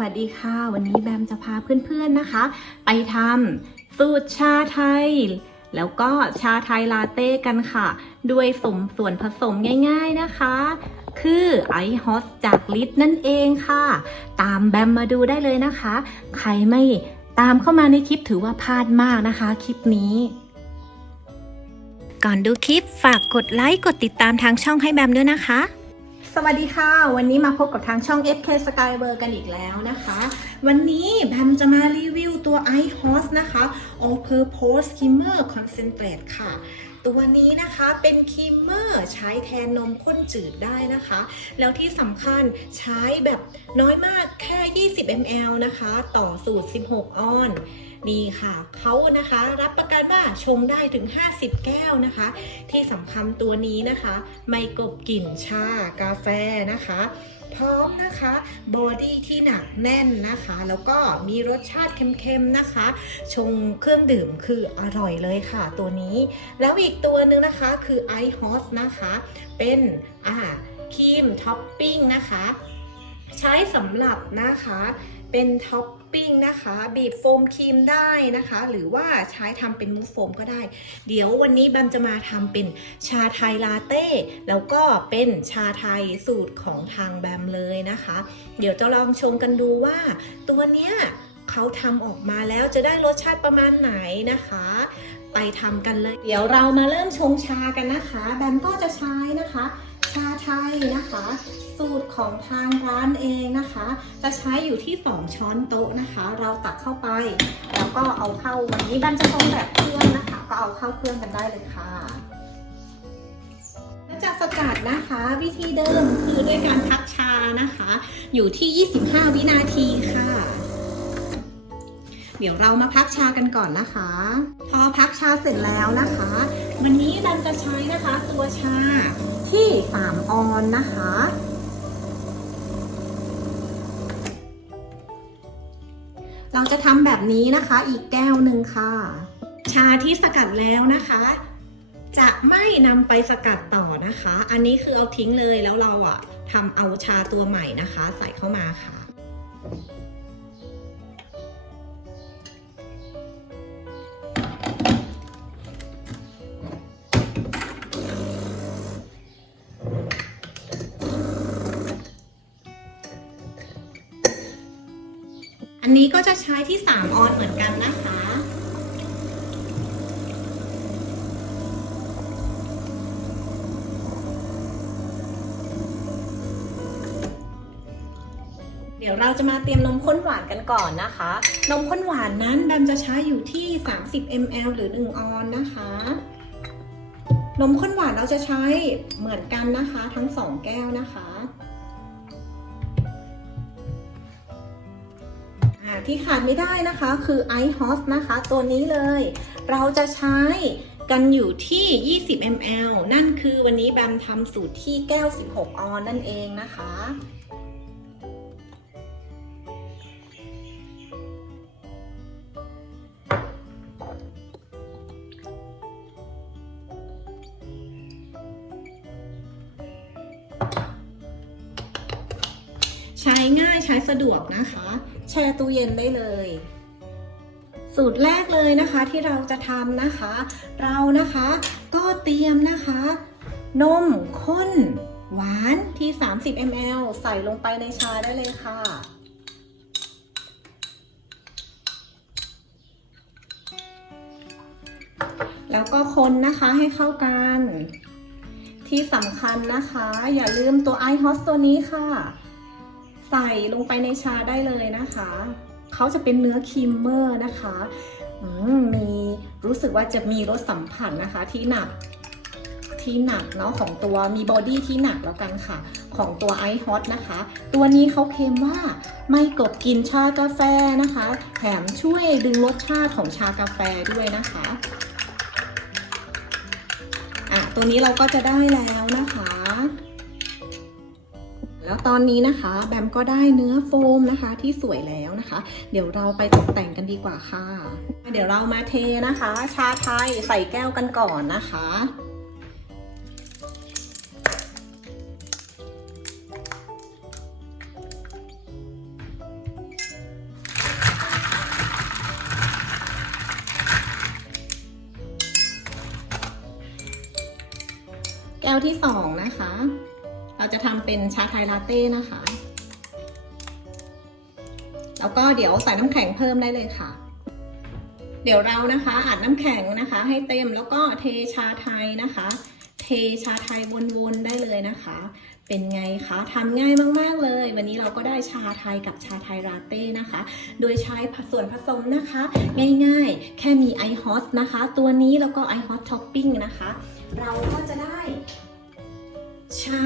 วัสดีค่ะ วันนี้แบมจะพาเพื่อนๆนะคะ ไปทำสูตรชาไทย แล้วก็ชาไทยลาเต้กันค่ะ ด้วยสมส่วนผสมง่าย ๆนะคะ คือไอฮอสจากลิตนั่นเองค่ะ ตามแบมมาดูได้เลยนะคะ ใครไม่ตามเข้ามาในคลิปถือว่าพลาดมากนะคะ คลิปนี้ก่อนดูคลิปฝากกดไลค์กดติดตามทางช่องให้แบมด้วยนะคะ สวัสดีค่ะ วันนี้มาพบกับทางช่อง FK Skyber กันอีกแล้วนะคะ วันนี้แบมจะมารีวิวตัว i h o s นะคะ All Purpose Skimmer Concentrate ค่ะ ตัวนี้นะคะเป็นคิมเมอร์ใช้แทนนมข้นจืดได้นะคะ แล้วที่สำคัญใช้แบบน้อยมากแค่ 20 ml นะคะ ต่อสูตร 16 ออน นี่ค่ะเขานะคะรับประกันว่าชงได้ถึง 50 แก้วนะคะ ที่สำคัญตัวนี้นะคะ ไม่กบกลิ่นชากาแฟนะคะ พร้อมนะคะบอดี้ที่หนักแน่นนะคะ แล้วก็มีรสชาติเค็มๆนะคะ ชงเครื่องดื่มคืออร่อยเลยค่ะตัวนี้ แล้วอีกตัวหนึ่งนะคะคือ i h o s นะคะ เป็นอ่าครีมท็อปปิ้งนะคะ ใช้สำหรับนะคะเป็นท็อป ปิ้งนะคะ บีบโฟมครีมได้นะคะ หรือว่าใช้ทำเป็นมูสโฟมก็ได้ เดี๋ยววันนี้แบัมจะมาทำเป็นชาไทยลาเต้ แล้วก็เป็นชาไทยสูตรของทางแบมเลยนะคะ เดี๋ยวจะลองชมกันดูว่า ตัวเนี้ยเขาทำออกมาแล้วจะได้รสชาติประมาณไหนนะคะ ไปทำกันเลย เดี๋ยวเรามาเริ่มชงชากันนะคะ แบมก็จะใช้นะคะ ชาไทยนะคะ สูตรของทางร้านเองนะคะ จะใช้อยู่ที่ 2 ช้อนโต๊ะนะคะ เราตักเข้าไป แล้วก็เอาเข้าวันนี้แบมจะชงแบบเครื่องนะคะ ก็เอาเข้าเครื่องกันได้เลยค่ะและจากสกัดนะคะวิธีเดิมคือด้วยการพักชานะคะ อยู่ที่ 25 วินาทีค่ะ เดี๋ยวเรามาพักชากันก่อนนะคะ พอพักชาเสร็จแล้วนะคะ วันนี้เราจะใช้นะคะตัวชาที่3ออนนะคะเราจะทำแบบนี้นะคะอีกแก้วหนึ่งค่ะ ชาที่สกัดแล้วนะคะ จะไม่นำไปสกัดต่อนะคะ อันนี้คือเอาทิ้งเลยแล้วเราอะทำเอาชาตัวใหม่นะคะ ใส่เข้ามาค่ะ อันนี้ก็จะใช้ที่ 3 ออนเหมือนกันนะคะ เดี๋ยวเราจะมาเตรียมนมข้นหวานกันก่อนนะคะ นมข้นหวานนั้นแบมจะใช้อยู่ที่ 30 ml หรือ 1 ออนนะคะ นมข้นหวานเราจะใช้เหมือนกันนะคะ ทั้ง 2 แก้วนะคะ ที่ขาดไม่ได้นะคะคือ i h o s นะคะ ตัวนี้เลย เราจะใช้กันอยู่ที่ 20 ml นั่นคือวันนี้แบมทำสูตรที่แก้ว 16 ออนนั่นเองนะคะ ใช้ง่ายใช้สะดวกนะคะ แช่ตู้เย็นได้เลย สูตรแรกเลยนะคะที่เราจะทำนะคะ เรานะคะก็เตรียมนะคะ นมข้น หวานที่ 30 ml ใส่ลงไปในชาได้เลยค่ะแล้วก็คนนะคะให้เข้ากัน ที่สำคัญนะคะ อย่าลืมตัว i h o s ตัวนี้ค่ะ ใส่ลงไปในชาได้เลยนะคะ เขาจะเป็นเนื้อครีมเมอร์นะคะมีรู้สึกว่าจะมีรสสัมผัสนะคะที่หนักที่หนักเนาะของตัวมีบอดี้ที่หนักแล้วกันค่ะ ของตัวไอฮอตนะคะ ตัวนี้เขาเคลมว่าไม่กบกินชากาแฟนะคะ แถมช่วยดึงรสชาติของชากาแฟด้วยนะคะอะตัวนี้เราก็จะได้แล้วนะคะ แล้วตอนนี้นะคะ แบมก็ได้เนื้อโฟมนะคะที่สวยแล้วนะคะ เดี๋ยวเราไปตกแต่งกันดีกว่าค่ะ เดี๋ยวเรามาเทนะคะ ชาไทยใส่แก้วกันก่อนนะคะแก้วที่สองนะคะ เราจะทำเป็นชาไทยลาเต้นะคะ แล้วก็เดี๋ยวใส่น้ำแข็งเพิ่มได้เลยค่ะ เดี๋ยวเรานะคะอัดน้ำแข็งนะคะ ให้เต็มแล้วก็เทชาไทยนะคะ เทชาไทยวนๆได้เลยนะคะ เป็นไงคะทำง่ายมากๆเลย วันนี้เราก็ได้ชาไทยกับชาไทยลาเต้นะคะ โดยใช้ส่วนผสมนะคะ ง่ายๆ แค่มีไอฮอสนะคะ ตัวนี้แล้วก็ไอฮอสท็อปปิ้งนะคะ เราก็จะได้ ชา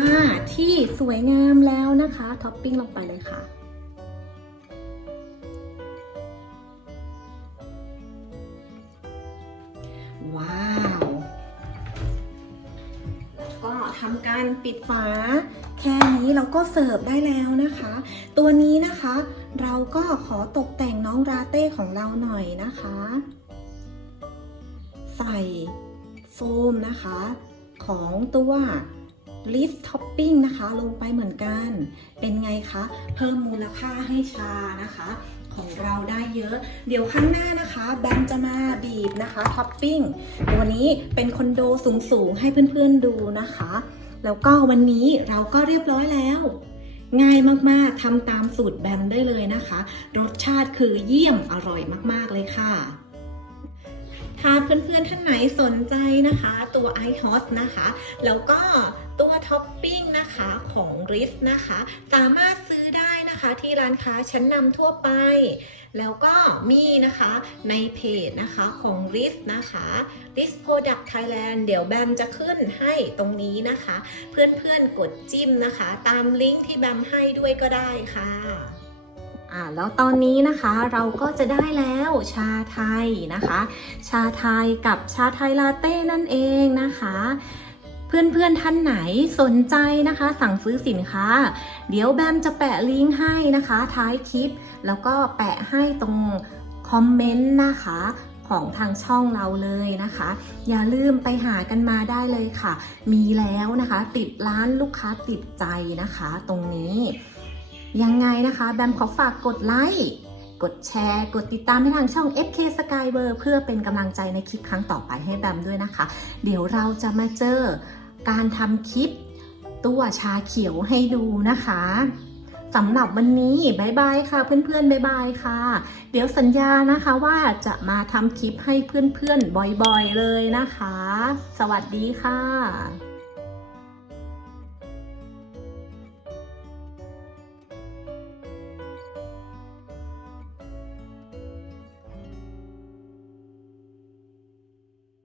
ที่สวยงามแล้วนะคะ ท็อปปิ้งลงไปเลยค่ะ ว้าวแล้วก็ทำการปิดฝา แค่นี้เราก็เสิร์ฟได้แล้วนะคะ ตัวนี้นะคะ เราก็ขอตกแต่งน้องราเต้ของเราหน่อยนะคะ ใส่โฟมนะคะ ของตัว ลิฟท็อปปิ้งนะคะ ลงไปเหมือนกัน เป็นไงคะ เพิ่มมูลค่าให้ชานะคะ ของเราได้เยอะ เดี๋ยวข้างหน้านะคะแบมจะมาบีบนะคะท็อปปิ้งตัวนี้เป็นคอนโดสูงๆ ให้เพื่อนๆดูนะคะ แล้วก็วันนี้เราก็เรียบร้อยแล้วง่ายมากๆ ทำตามสูตรแบมได้เลยนะคะ รสชาติคือเยี่ยมอร่อยมากๆเลยค่ะ เพื่อนๆท่านไหนสนใจนะคะ ตัว i h o t นะคะ แล้วก็ตัวท็อปปิ้งนะคะของ r i s นะคะ สามารถซื้อได้นะคะที่ร้านค้าชั้นนำทั่วไป แล้วก็มีนะคะในเพจนะคะของ r i s นะคะ r i s Product Thailand เดี๋ยวแบมจะขึ้นให้ตรงนี้นะคะ เพื่อนๆกดจิ้มนะคะ ตามลิงก์ที่แบมให้ด้วยก็ได้ค่ะ อ่าแล้วตอนนี้นะคะเราก็จะได้แล้วชาไทยนะคะ ชาไทยกับชาไทยลาเต้นั่นเองนะคะเพื่อนๆท่านไหนสนใจนะคะ สั่งซื้อสินค้า เดี๋ยวแบมจะแปะลิงก์ให้นะคะ ท้ายคลิป แล้วก็แปะให้ตรงคอมเมนต์นะคะของทางช่องเราเลยนะคะ อย่าลืมไปหากันมาได้เลยค่ะ มีแล้วนะคะ ติดร้านลูกค้าติดใจนะคะ ตรงนี้ ยังไงนะคะแบมขอฝากกดไลค์กดแชร์ กดติดตามให้ทางช่อง FK Skyber เพื่อเป็นกำลังใจในคลิปครั้งต่อไปให้แบมด้วยนะคะ เดี๋ยวเราจะมาเจอการทำคลิปตัวชาเขียวให้ดูนะคะสำหรับวันนี้บายบายค่ะ เพื่อนๆบายบายค่ะ เดี๋ยวสัญญานะคะว่าจะมาทำคลิปให้เพื่อนๆบ่อยๆเลยนะคะ สวัสดีค่ะ